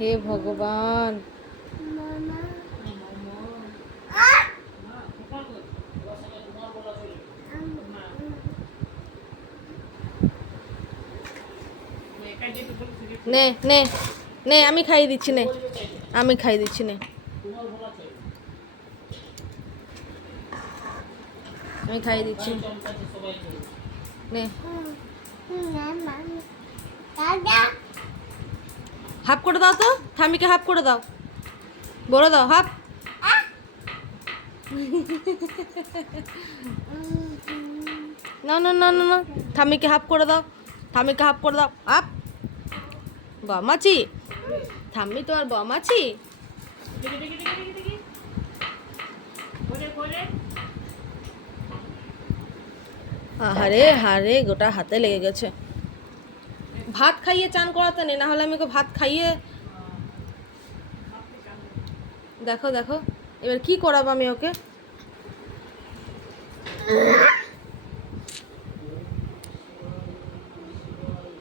হে ভগবান, নে নে নে, আমি খাইয়ে দিচ্ছি, নে আমি খাইয়ে দিচ্ছি, নে আমি খাইয়ে দিচ্ছি, নে হাফ করে দাও তো, ঠামিকে হাফ করে দাও, বড় দাও হাফ। না না না না না, ঠামিকে হাফ করে দাও, ঠামিকে হাফ করে দাও, হাফ। বমাচি, ঠাম্মি তো আর বমাচি। আহারে হারে, গোটা হাতে লেগে গেছে। ভাত খাইয়ে চান করাতে নেই, না হলে আমি ওকে ভাত খাইয়ে। দেখো দেখো, এবার কি করাবো আমি ওকে।